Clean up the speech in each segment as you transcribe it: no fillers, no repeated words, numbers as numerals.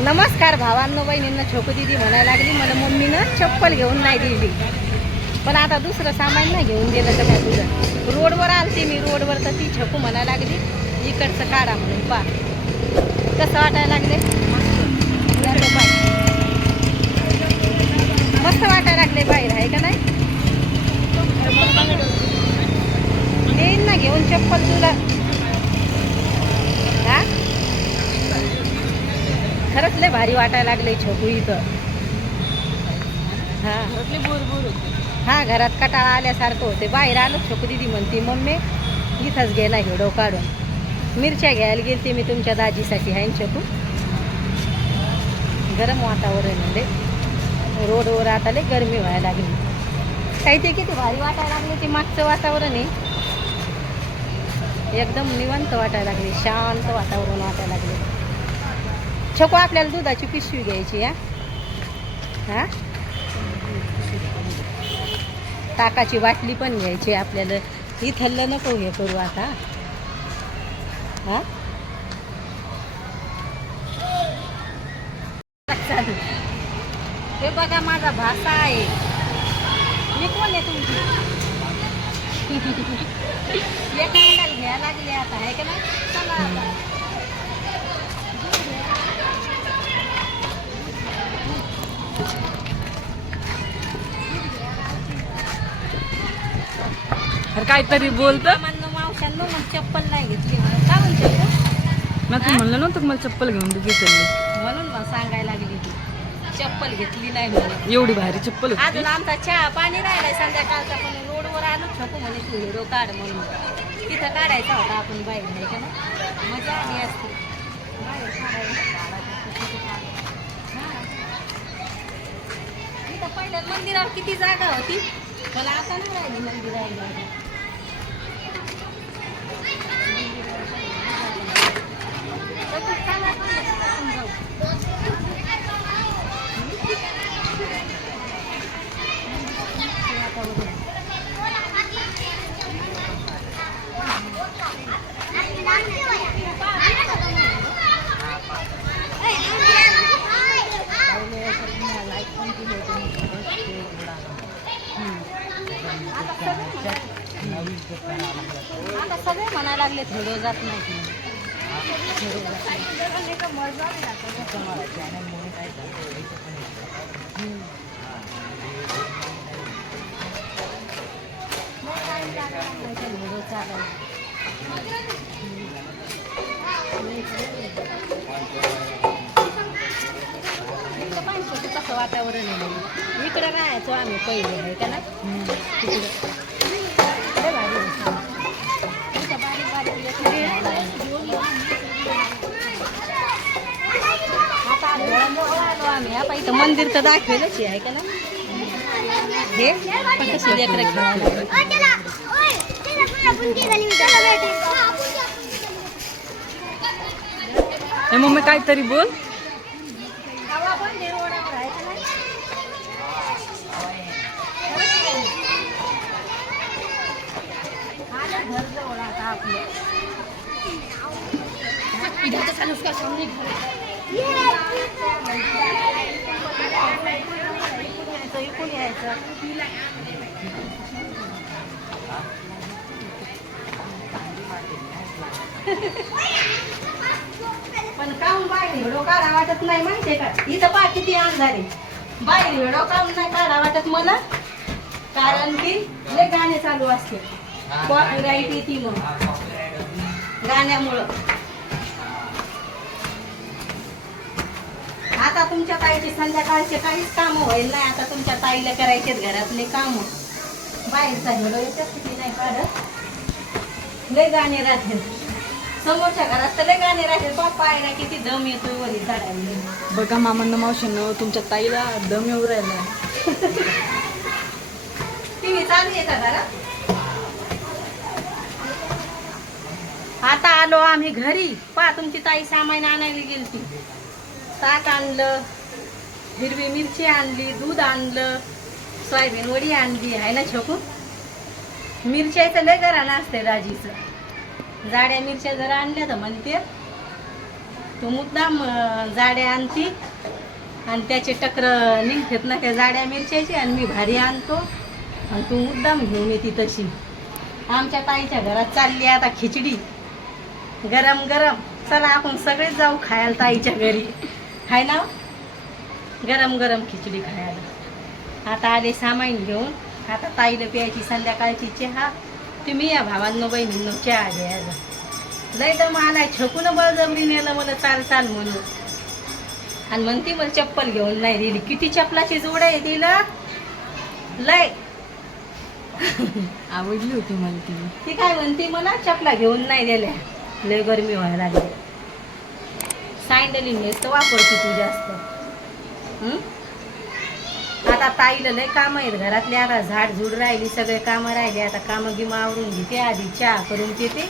नमस्कार भावांनो बहिणींना. छोकू दीदी म्हणायला लागली मला मम्मीनं चप्पल घेऊन नाही दिली, पण आता दुसरं सामान नाही घेऊन दिलं तर काय तुझं. रोडवर आलते मी, रोडवर तर ती छोकू म्हणायला लागली इकडचं काढा म्हणून. पा कसं वाटायला लागले, मस्त वाटायला लागले बाहेर, आहे का नाही. येईन ना घेऊन चप्पल तुला. हा खरंच लय भारी वाटायला लागले छोकू इथं. हा हा घरात कटाळा आल्यासारखं होते. बाहेर आलो छोकू दीदी म्हणते मम्मी इथंच गेला व्हिडिओ काढून. मिरच्या घ्यायला गेलते मी तुमच्या दाजीसाठी. आहे छोकू. गरम वातावरण म्हणजे रोडवर आता लय गरमी व्हायला लागली. काही ते किती भारी वाटायला लागले. ते मागचं वातावरण आहे एकदम निवांत वाटायला लागले, शांत वातावरण वाटायला लागले. छोकू आपल्याला दुधाची पिशवी घ्यायची. हा ताकाची बाटली पण घ्यायची आपल्याला. इथलं नको हे करू आता. हा चालू. हे बघा माझा भाषा आहे. मी कोण आहे तुमची. एका घ्यायला लागले आता, आहे का नाही. चला आता. काहीतरी बोलतं. मावशांनो मग चप्पल नाही घेतली का म्हणते. मग तू म्हणलं नव्हतं मला चप्पल घेऊन घेतली, म्हणून मग सांगायला लागली ती चप्पल घेतली नाही म्हणून. एवढी भारी चप्पल होती. अजून आमचा चहा पाणी राहिलाय संध्याकाळचा, पण रोडवर आलो छोकू म्हणे तू व्हिडिओ काढ म्हणून. तिथं काढायचा होता आपण बाहेर, नाही का ना. मजा आली असते बाहेर काढायला. तिथं पहिल्या मंदिरावर किती जागा होती, मला आता नाही राहिली मंदिराला. आता सगळे म्हणायला लागले व्हिडिओ जात नाही. कसं वातावरण आहे. इकडे राहायचो आम्ही पहिले, आहे का नाही. आम्ही आता इथं मंदिर तर दाखवेलच आहे का ना. हे पण कशी लेकरं खेळायला. मम्मी काहीतरी बोल. पण काम बाहेर व्हिडिओ काढा वाटत नाही माहितीये का. इथं पा किती अंधारे. बाहेर व्हिडिओ काम नाही काढा वाटत मला, कारण की लय गाणे चालू असते. कॉपीराईट येते मग गाण्यामुळं. आता तुमच्या ताईचे संध्याकाळचे काहीच काम होईल नाही. आता तुमच्या ताईला करायचे घरातले काम. बाहेरचा व्हिडिओ येतात किती नाही काढत. लय गाणे राहते समोरच्या घरात, तर लय गाणे राहते. बाप्पा आईला किती दम येतो वरी झाडायला. बघा मामांना मावशांना तुमच्या ताईला दम येऊ राहिला. टीव्ही चालू आहे का घरात. आता आलो आम्ही घरी. पा तुमची ताई सामान आणायला गेलती. ताक आणलं, हिरवी मिरची आणली, दूध आणलं, सोयाबीन वडी आणली. आहे ना छोकू. मिरच्याचं लय घराणं असते दाजीचं. जाड्या मिरच्या जरा आणल्या तर म्हणते तू मुद्दाम जाड्या आणती आणि त्याचे टकर निघतात ना त्या जाड्या मिरच्याची, आणि मी भारी आणतो आणि तू मुद्दाम घेऊन येते तशी. आमच्या ताईच्या घरात चालली आता खिचडी गरम गरम. चला आपण सगळेच जाऊ खायला ताईच्या घरी, हाय ना. गरम गरम खिचडी खायला. आता आले सामान घेऊन. आता ताईला प्यायची संध्याकाळची चहा. तुम्ही या भावांनो बहिणींनो चहा घ्यायला. लय दम आलाय, छकून बळजबरी नेलं मला चाल चाल म्हणून. आणि म्हणती मला चप्पल घेऊन नाही दिली. किती चप्पलाची जोड आहे तिला लय. आवडली होती मला ती. ती काय म्हणती मला चपला घेऊन नाही दिल्या, लय गरमी व्हायला लागली. सँडलिंग तर वापरते तू जास्त. आता ताईला लय कामं आहेत घरातले. आता झाड झुड राहिली, सगळे कामं राहिली. आता कामं गिमं आवरून घेते, आधी चहा करून घेते.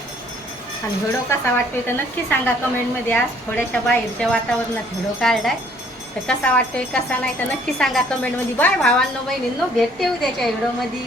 आणि व्हिडिओ कसा वाटतोय तर नक्की सांगा कमेंटमध्ये. आज थोड्याशा बाहेरच्या वातावरणात व्हिडिओ काढलाय, तर कसा वाटतोय कसा नाही तर नक्की सांगा कमेंटमध्ये. बाय भावांनो बहिणींनो, भेटते उद्याच्या व्हिडिओमध्ये.